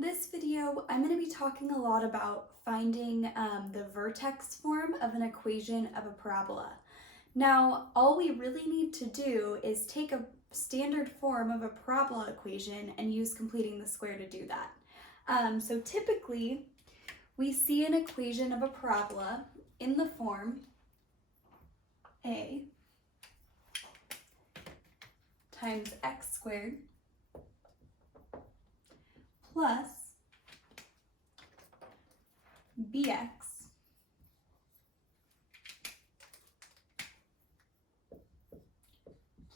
in this video, I'm going to be talking a lot about finding the vertex form of an equation of a parabola. Now, all we really need to do is take a standard form of a parabola equation and use completing the square to do that. So typically, we see an equation of a parabola in the form a times x squared plus bx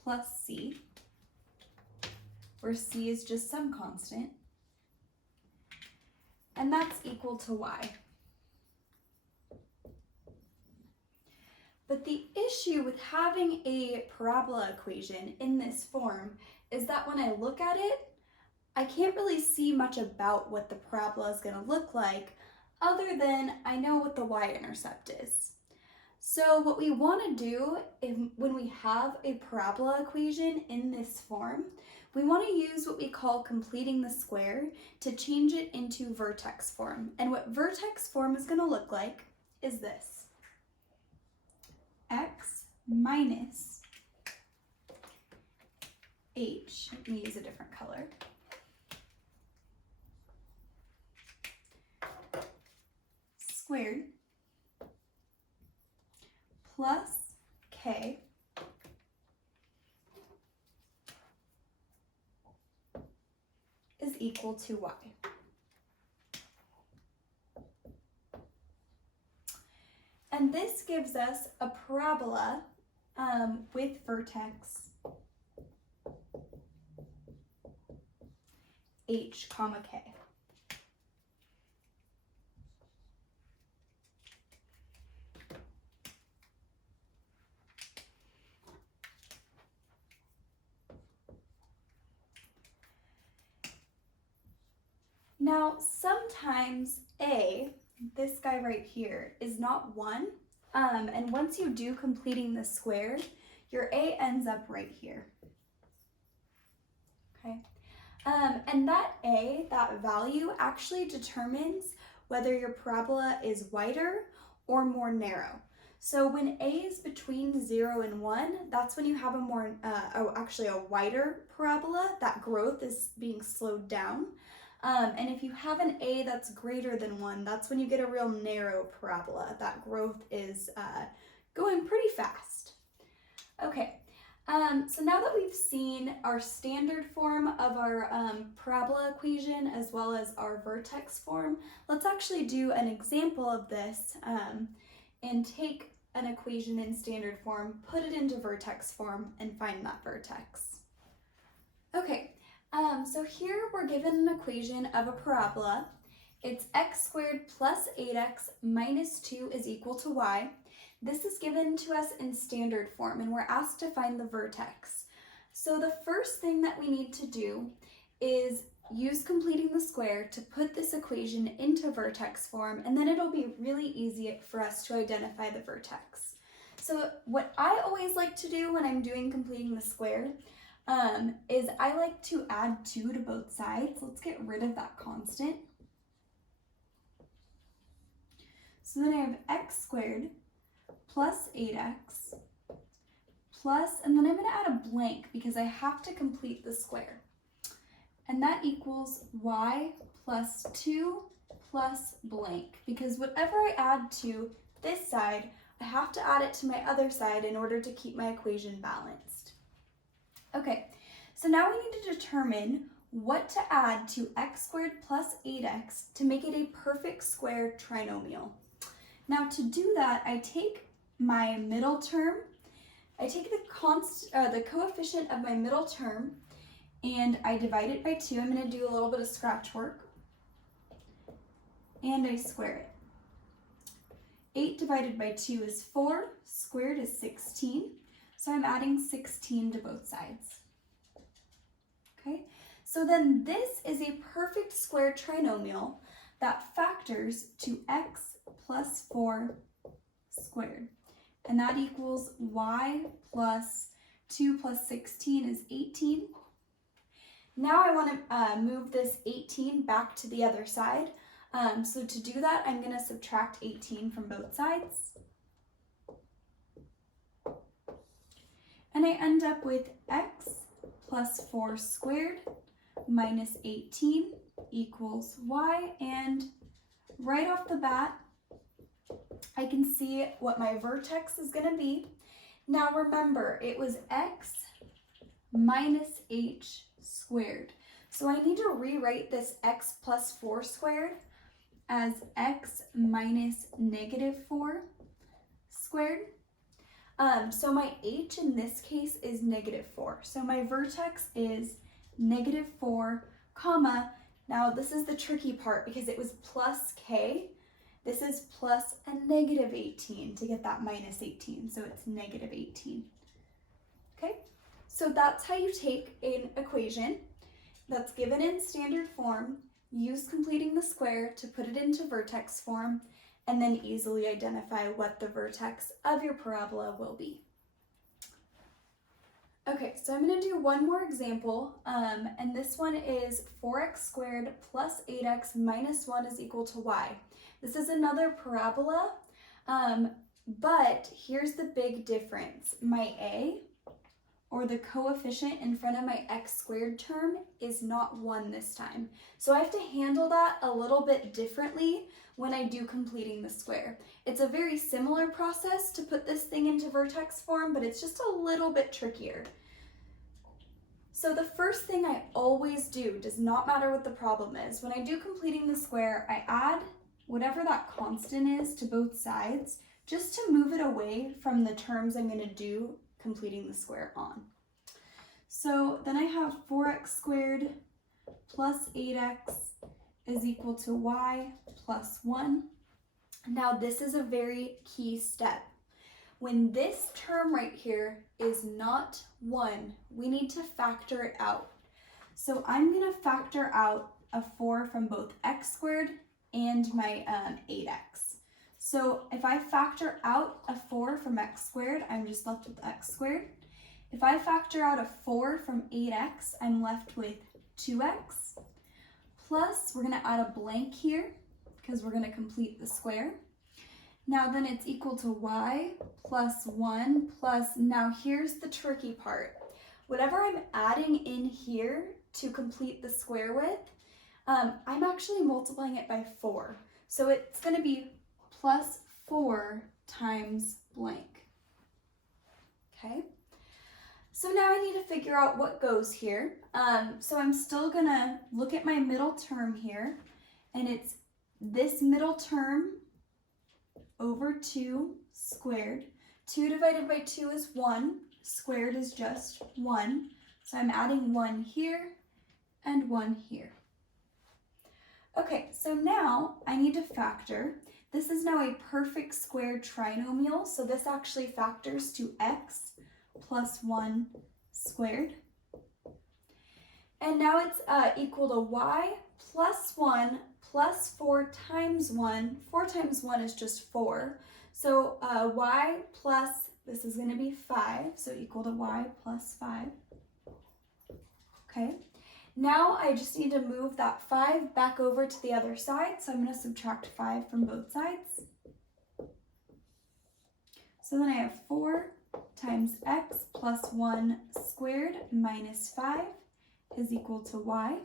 plus c, where c is just some constant, and that's equal to y. But the issue with having a parabola equation in this form is that when I look at it, I can't really see much about what the parabola is going to look like other than I know what the y-intercept is. So what we want to do when we have a parabola equation in this form, we want to use what we call completing the square to change it into vertex form. And what vertex form is going to look like is this. X minus h, let me use a different color, squared plus k is equal to y. And this gives us a parabola with vertex h comma k. Now, sometimes a, this guy right here, is not 1, and once you do completing the square, your a ends up right here. Okay, and that a, that value, actually determines whether your parabola is wider or more narrow. So when a is between 0 and 1, that's when you have a more, actually a wider parabola. That growth is being slowed down. And if you have an a that's greater than 1, that's when you get a real narrow parabola. That growth is going pretty fast. Okay, so now that we've seen our standard form of our parabola equation as well as our vertex form, let's actually do an example of this and take an equation in standard form, put it into vertex form, and find that vertex. Okay. So here we're given an equation of a parabola. It's x squared plus 8x minus 2 is equal to y. This is given to us in standard form, and we're asked to find the vertex. So the first thing that we need to do is use completing the square to put this equation into vertex form, and then it'll be really easy for us to identify the vertex. So what I always like to do when I'm doing completing the square is I like to add 2 to both sides. Let's get rid of that constant. So then I have x squared plus 8x plus, and then I'm going to add a blank because I have to complete the square. And that equals y plus 2 plus blank, because whatever I add to this side, I have to add it to my other side in order to keep my equation balanced. Okay, so now we need to determine what to add to x squared plus 8x to make it a perfect square trinomial. Now to do that, I take my middle term, I take the coefficient of my middle term, and I divide it by 2. I'm going to do a little bit of scratch work, and I square it. 8 divided by 2 is 4, squared is 16. So I'm adding 16 to both sides. Okay, so then this is a perfect square trinomial that factors to x plus 4 squared. And that equals y plus 2 plus 16 is 18. Now I want to move this 18 back to the other side. So to do that, I'm going to subtract 18 from both sides. And I end up with x plus 4 squared minus 18 equals y. And right off the bat, I can see what my vertex is going to be. Now remember, it was x minus h squared. So I need to rewrite this x plus 4 squared as x minus negative 4 squared. So my h in this case is negative 4. So my vertex is negative 4, comma. Now this is the tricky part because it was plus k. This is plus a negative 18 to get that minus 18. So it's negative 18. Okay, so that's how you take an equation that's given in standard form, use completing the square to put it into vertex form, and then easily identify what the vertex of your parabola will be. Okay, so I'm going to do one more example, and this one is 4x squared plus 8x minus 1 is equal to y. This is another parabola, but here's the big difference. My a, or the coefficient in front of my x squared term, is not 1 this time. So I have to handle that a little bit differently when I do completing the square. It's a very similar process to put this thing into vertex form, but it's just a little bit trickier. So the first thing I always do, does not matter what the problem is, when I do completing the square, I add whatever that constant is to both sides, just to move it away from the terms I'm going to do completing the square on. So then I have 4x squared plus 8x is equal to y plus 1. Now this is a very key step. When this term right here is not 1, we need to factor it out. So I'm going to factor out a 4 from both x squared and my 8x. So if I factor out a 4 from x squared, I'm just left with x squared. If I factor out a 4 from 8x, I'm left with 2x. Plus, we're going to add a blank here because we're going to complete the square. Now then it's equal to y plus 1 plus, now here's the tricky part. Whatever I'm adding in here to complete the square with, I'm actually multiplying it by 4. So it's going to be plus 4 times blank. Okay? So now I need to figure out what goes here. So I'm still going to look at my middle term here, and it's this middle term over 2 squared. 2 divided by 2 is 1. Squared is just 1. So I'm adding 1 here and 1 here. Okay, so now I need to factor. This is now a perfect square trinomial, so this actually factors to x plus 1 squared. And now it's equal to y plus 1 plus 4 times 1. 4 times 1 is just 4. So y plus, this is going to be 5, so equal to y plus 5. Okay. Now I just need to move that 5 back over to the other side, so I'm going to subtract 5 from both sides. So then I have 4 times x plus 1 squared minus 5 is equal to y.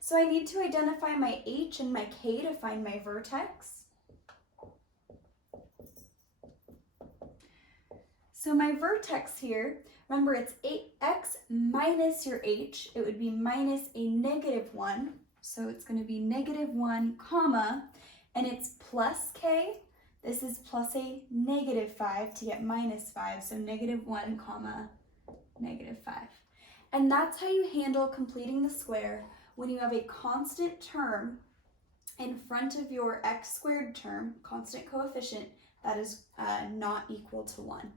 So I need to identify my h and my k to find my vertex. So my vertex here, remember it's 8x minus your h. It would be minus a negative 1. So it's going to be negative 1, comma, and it's plus k. This is plus a negative 5 to get minus 5. So negative 1, comma, negative 5. And that's how you handle completing the square when you have a constant term in front of your x squared term, constant coefficient, that is not equal to 1.